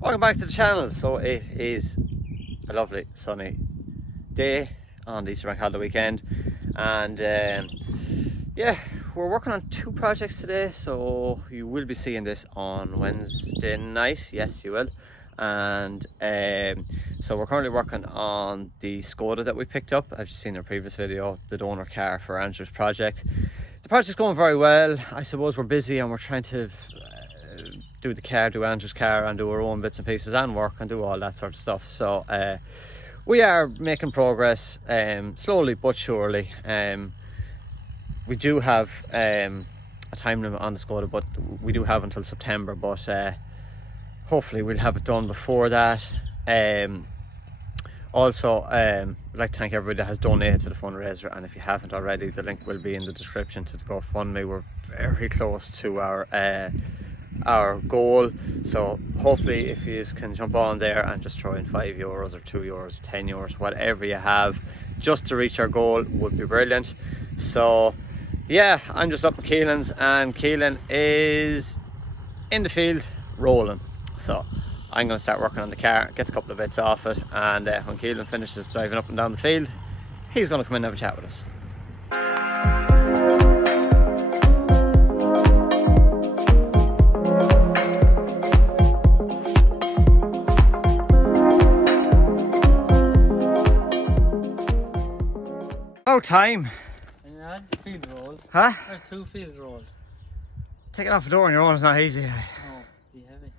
Welcome back to the channel. So it is a lovely sunny day on the Easter bank holiday weekend, and yeah, we're working on two projects today, so you will be seeing this on Wednesday night. Yes, you will. And so we're currently working on the Skoda that we picked up. As you've seen in a previous video, the donor car for Andrew's project. The project's going very well. I suppose we're busy and we're trying to do the car, do Andrew's car, and do our own bits and pieces and work and do all that sort of stuff. So we are making progress, slowly but surely. We do have a time limit on the Skoda, but we do have until September, but hopefully we'll have it done before that. Also, I'd like to thank everybody that has donated to the fundraiser, and if you haven't already, the link will be in the description to the GoFundMe. We're very close to our goal, so hopefully if you can jump on there and just throw in €5 or €2 or €10, whatever you have, just to reach our goal, would be brilliant. So yeah, I'm just up in Keelan's, and Keelan is in the field rolling, so I'm going to start working on the car, get a couple of bits off it, and when Keelan finishes driving up and down the field, he's going to come in and have a chat with us. About time. Yeah, field rolled. Huh? I have 2 fields rolled. Taking off the door on your own is not easy. Oh, be heavy.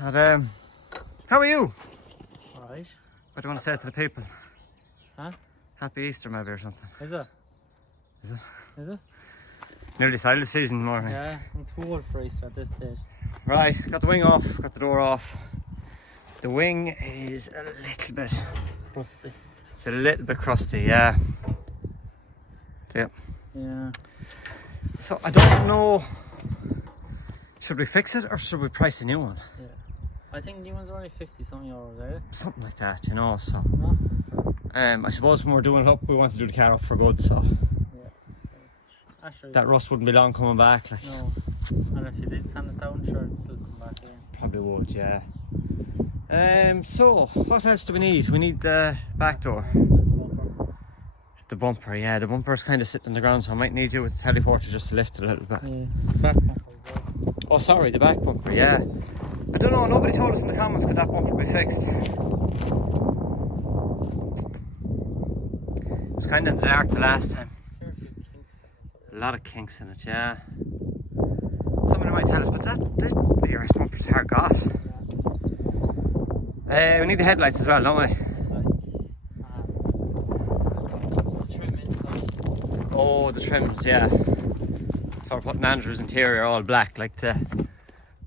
And, how are you? Alright. What do you want to say to the people? Huh? Happy Easter maybe or something. Is it? Is it? Is it? Nearly silent season morning. Yeah, I'm too old for Easter at this stage. Right, got the wing off, got the door off. The wing is a little bit Rusty. It's a little bit crusty, yeah. Yep. Yeah. So I don't know, should we fix it or should we price a new one? Yeah. I think new ones are only 50 some euros, are they? Something like that, you know, so. No? I suppose when we're doing it up, we want to do the car up for good, so. Yeah. Actually, That rust wouldn't be long coming back, like. no. And if you did sand it down, sure, it'd still come back in. Probably would, yeah. So, what else do we need? We need the back door. The bumper, yeah, the bumper's kind of sitting on the ground, so I might need you with the teleporter just to lift it a little bit. Yeah. Back bumper as well. Oh, sorry, the back bumper, yeah. I don't know, nobody told us in the comments could that bumper be fixed. It was kind of in the dark the last time. Sure, a few kinks in it. A lot of kinks in it, yeah. Somebody might tell us, but the VRS bumper's hard got. We need the headlights as well, don't we? Trim inside. Oh, the trims, yeah. So we're putting Andrew's interior all black like the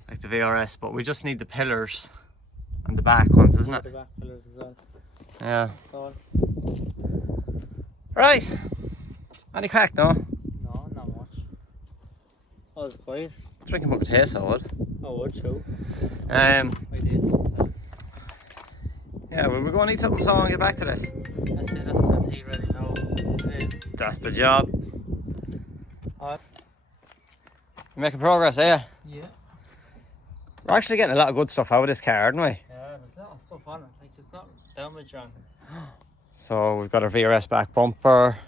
VRS, but we just need the pillars and the back ones, isn't it? The back pillars as well. Yeah. That's all. Right. Any crack, no? No, not much. Oh, it's quiet. Drinking bucket of taste, I would. I would too. Um, I did sometimes. yeah, well, we're going to need something so and get back to this. That's it, that's the tea ready now. It is. That's the job. Alright. You're making progress, eh? Yeah. We're actually getting a lot of good stuff out of this car, aren't we? Yeah, there's a lot of stuff on it. Like, it's not damage on it. So we've got our VRS back bumper.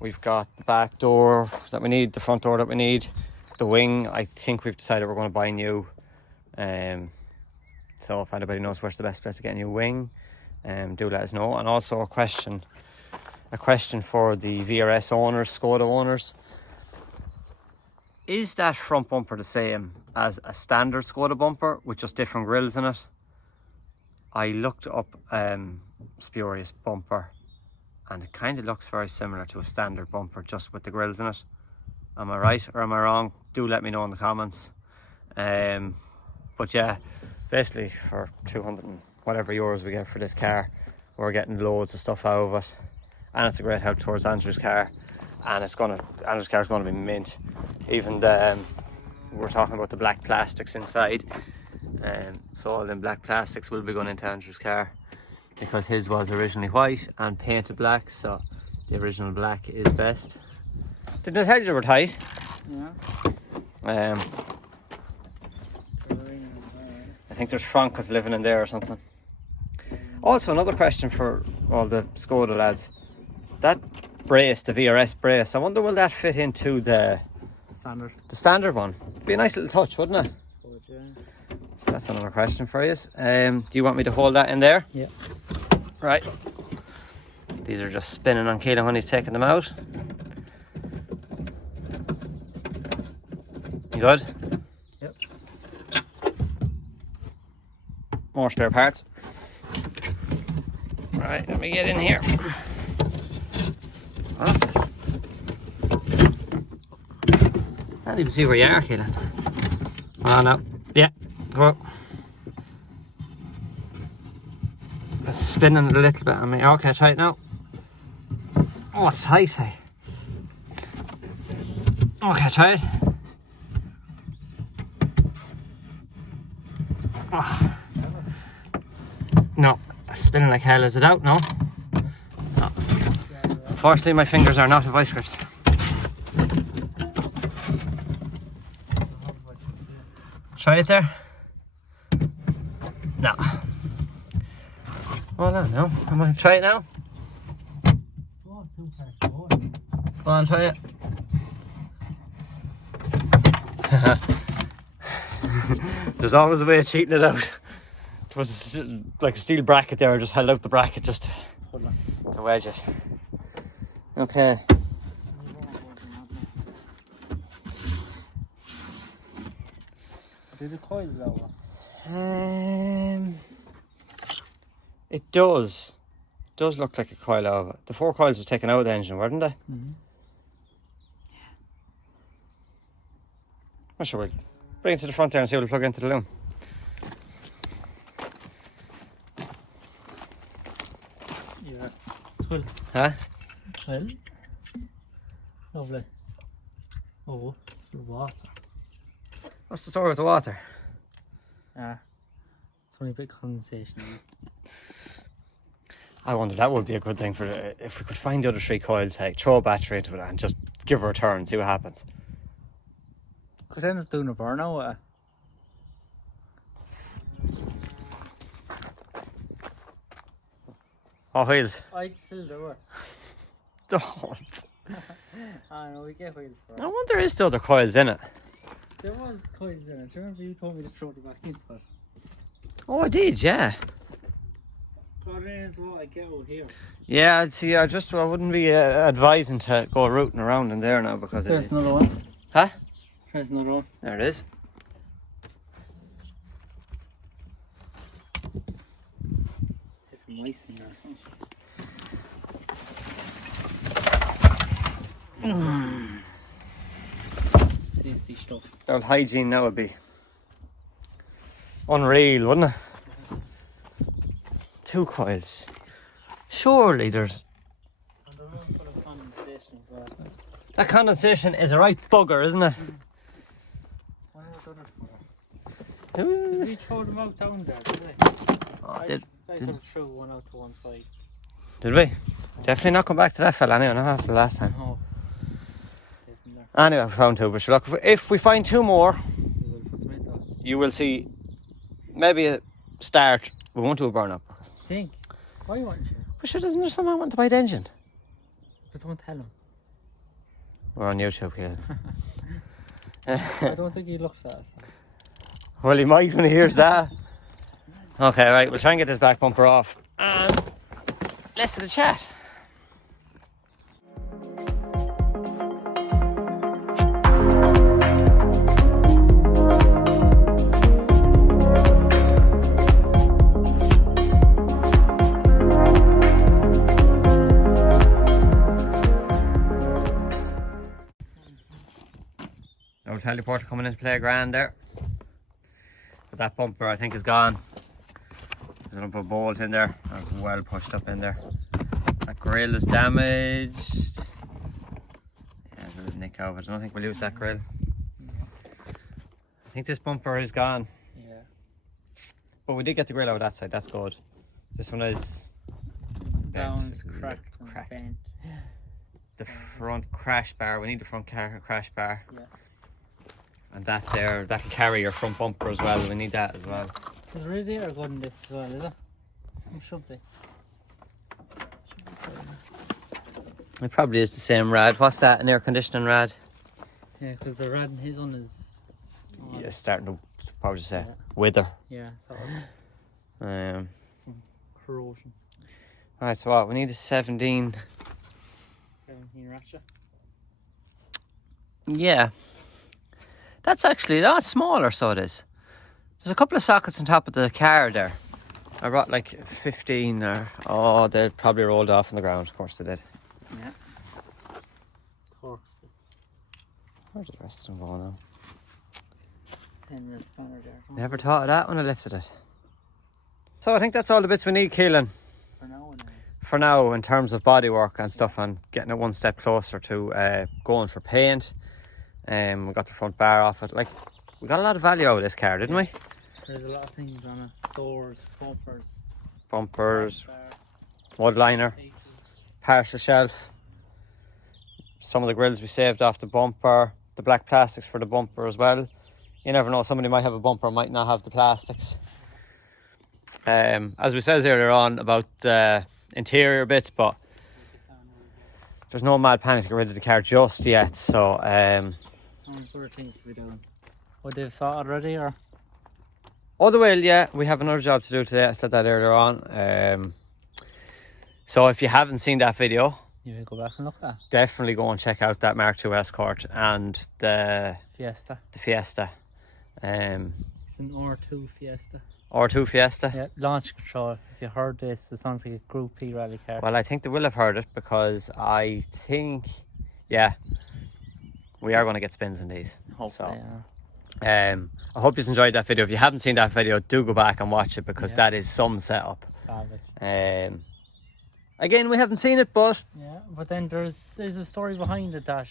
We've got the back door that we need, the front door that we need. The wing, I think we've decided we're going to buy new. So if anybody knows where's the best place to get a new wing, do let us know. And also a question for the VRS owners, Skoda owners. Is that front bumper the same as a standard Skoda bumper with just different grills in it? I looked up spurious bumper, and it kind of looks very similar to a standard bumper just with the grills in it. Am I right or am I wrong? Do let me know in the comments. But yeah, basically for 200 and whatever euros we get for this car, we're getting loads of stuff out of it, and it's a great help towards Andrew's car. And Andrew's car is going to be mint. Even we're talking about the black plastics inside, so all them black plastics will be going into Andrew's car, because his was originally white and painted black, so the original black is best. Didn't I tell you they were tight? Yeah. I think there's Franca's living in there or something. Also, another question for all the Skoda lads. That brace, the VRS brace, I wonder will that fit into the standard one? Be a nice little touch, wouldn't it? Good, yeah. So that's another question for you. Do you want me to hold that in there? Yeah. Right. These are just spinning on Keelan when he's taking them out. You good? Yep. More spare parts. Right, let me get in here. I can't even see where you are, Keelan. Oh no. Yeah, go. It's spinning a little bit on me. Okay, try it now. Oh, it's tight, hey. Okay, try it. Oh. No, it's spinning like hell. Is it out? No? No. Unfortunately, my fingers are not vice grips. Try it there. No. Hold on now. I'm going to try it now. Go on, try it. There's always a way of cheating it out. There was like a steel bracket there. I just held out the bracket just to wedge it. Okay. Do the coils lower? It does. It does look like a coil over. The 4 coils was taken out of the engine, weren't they? Mm-hmm. Well, sure, we'll bring it to the front there and see what we'll plug into the loom. Yeah. 12. Huh? 12. Lovely. Oh, the water. What's the story with the water? It's only a bit condensation. I wonder that would be a good thing for if we could find the other 3 coils, hey, throw a battery into it and just give her a turn, see what happens. Because then it's doing a burnout. Oh, wheels. I'd still do it. Don't. I know, we get wheels for it. I wonder is the other coils in it. There was coils in it. Do you remember you told me to throw it back into it? Oh, I did, yeah. That is what I get out here. Yeah, I'd see. I wouldn't be advising to go rooting around in there now because There's another one. Huh? There's another one. There it is. Taking mice in there or something. It's tasty stuff. The old hygiene now would be unreal, wouldn't it? 2 coils. Surely there's... And the room for the condensation as well. That condensation is a right bugger, isn't it? What are the others for? Did we throw them out down there, did we? Oh, I could have threw one out to one side. Did we? Definitely not come back to that fella anyway, not after the last time. Oh. Anyway, we found 2, but sure, look, if we find 2 more, We will put them in though. you will see maybe a start. We won't do a burn up. Think. Why won't you? But sure, doesn't there someone want to buy the engine? But don't tell him. We're on YouTube, yeah. I don't think he looks at us. Well, he might when he hears that. Okay, right, we'll try and get this back bumper off. And listen to the chat. No teleporter coming into play grand there. But that bumper I think is gone. There's another bolt in there. That's well pushed up in there. That grill is damaged. Yeah, there's a little nick out, but I don't think we'll use that grill. I think this bumper is gone. Yeah. But we did get the grill out that side, that's good. This one is Down, it's cracked. Cracked. And bent. The front crash bar, we need the front crash bar. Yeah. And that there, that'll carry your front bumper as well, we need that as well. Is the radiator good in this as well, is it? It should be. It probably is the same rad. What's that? An air conditioning rad? Yeah, because the rad in his one is... Yeah, it's starting to probably say Yeah. wither. Yeah, sort of corrosion. Alright, so what? We need a 17. 17 ratchet. Yeah. That's actually a lot smaller, so it is. There's a couple of sockets on top of the car there. I brought like 15 or... Oh, they probably rolled off on the ground. Of course they did. Yeah. Torque bits. Where did the rest of them go now? 10 spanner there. Never thought of that when I lifted it. So I think that's all the bits we need, Keelan. For now, anyways. For now, in terms of bodywork and stuff, and getting it one step closer to going for paint. We got the front bar off it. Like, we got a lot of value out of this car, didn't we? There's a lot of things on it. Doors, Bumpers, bar, mud liner, faces. partial shelf. Some of the grills we saved off the bumper. The black plastics for the bumper as well. You never know, somebody might have a bumper, might not have the plastics. As we said earlier on about the interior bits, but there's no mad panic to get rid of the car just yet, so Other things to be doing. What they've saw already, or? oh, the will, yeah, we have another job to do today. I said that earlier on. So if you haven't seen that video, You will go back and look at definitely go and check out that Mark II Escort and the Fiesta. Fiesta. It's an R2 Fiesta. R2 Fiesta. Yeah, launch control. If you heard this, it sounds like a Group P rally car. Well, I think they will have heard it because I think, yeah, we are going to get spins in these. Hopefully, So, I hope you enjoyed that video. If you haven't seen that video, do go back and watch it because Yeah. that is some setup. Savage. Again, we haven't seen it, but Yeah, but then there's a story behind it that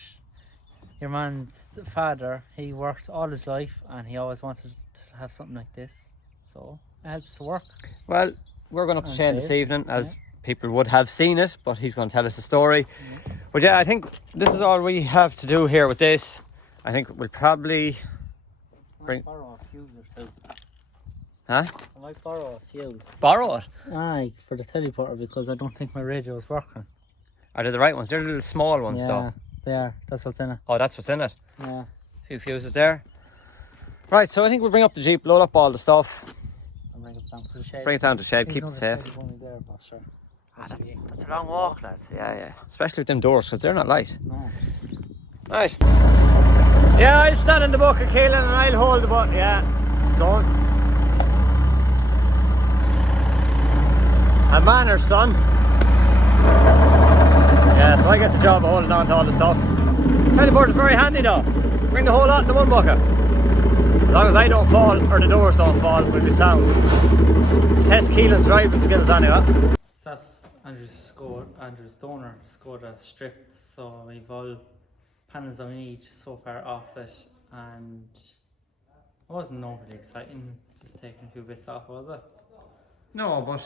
your man's father, he worked all his life and he always wanted to have something like this. So it helps to work. well, we're going up to And Shane this save. evening as people would have seen it, but he's going to tell us a story. But yeah, I think this is all we have to do here with this. I think we'll probably... I Bring- might borrow a fuse or two. Huh? I might borrow a fuse. Borrow it. Aye, for the teleporter because I don't think my radio is working. Are they the right ones? They're the little small ones, Yeah, though. they are. That's what's in it. Oh, that's what's in it. Yeah. A few fuses there. Right, so I think we'll bring up the Jeep, load up all the stuff, I'll bring it down to the shed. bring it down to the shed, There's keep it another safe. shed only there, but sure. That's a long walk, lads. Yeah. Especially with them doors, because they're not light. No. Right. Yeah, I'll stand in the bucket, Keelan, and I'll hold the bucket. Yeah. Don't. A manners, son. Yeah, so I get the job of holding on to all the stuff. Teleporter's very handy though. Bring the whole lot in the one bucket. As long as I don't fall or the doors don't fall, we'll be sound. Test Keelan's driving skills anyway. That's Andrew's donor, Skoda stripped, so we've all panels that we need so far off it, and it wasn't overly exciting, just taking a few bits off, was it? No, but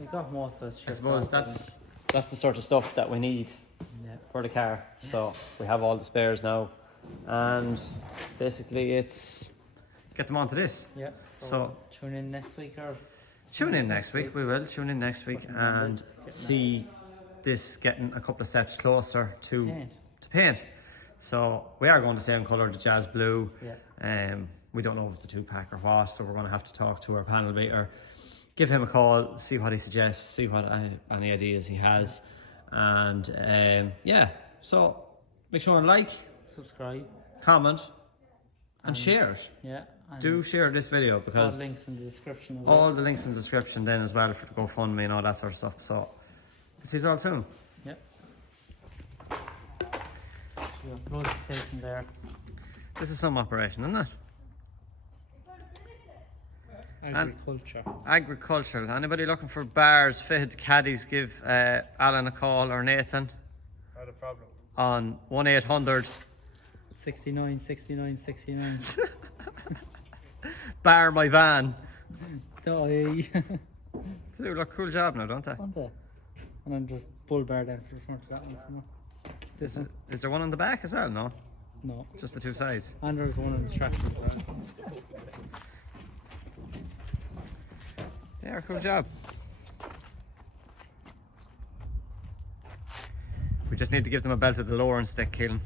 We got most of it I stripped suppose off, that's the sort of stuff that we need yeah. for the car. So we have all the spares now, and basically it's get them onto this. Yeah, So- tune in next week or Tune in next week. We will tune in next week Put them on and this, getting see this getting a couple of steps closer to paint. paint. So we are going the same colour, the jazz blue. Yeah. We don't know if it's a 2-pack or what, so we're going to have to talk to our panel beater, give him a call, see what he suggests, see what any ideas he has, and yeah. So make sure and like, Subscribe. comment, and share it. Yeah. And Do share this video all because links in the description as well. all the links in the description then as well for the GoFundMe and all that sort of stuff. So see you all soon. Yeah. We have loads of taken there. This is some operation, isn't it? Agriculture. Agricultural. Anybody looking for bars, fitted caddies, give Alan a call or Nathan Not a problem. on 1-800 69, 69, 69. bar my van. Die. They do look cool job now, don't they? On there. And then just bull bar down for the front of that one. You know? This one? Is there one on the back as well? No, No. just the two sides. And there's one on the tractor as well. Yeah, cool job. We just need to give them a belt of the lower and stick, Keelan.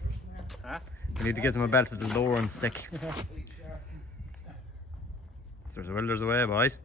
Huh? We need to give them a belt of the lower and stick. So there's a will, there's a way, boys.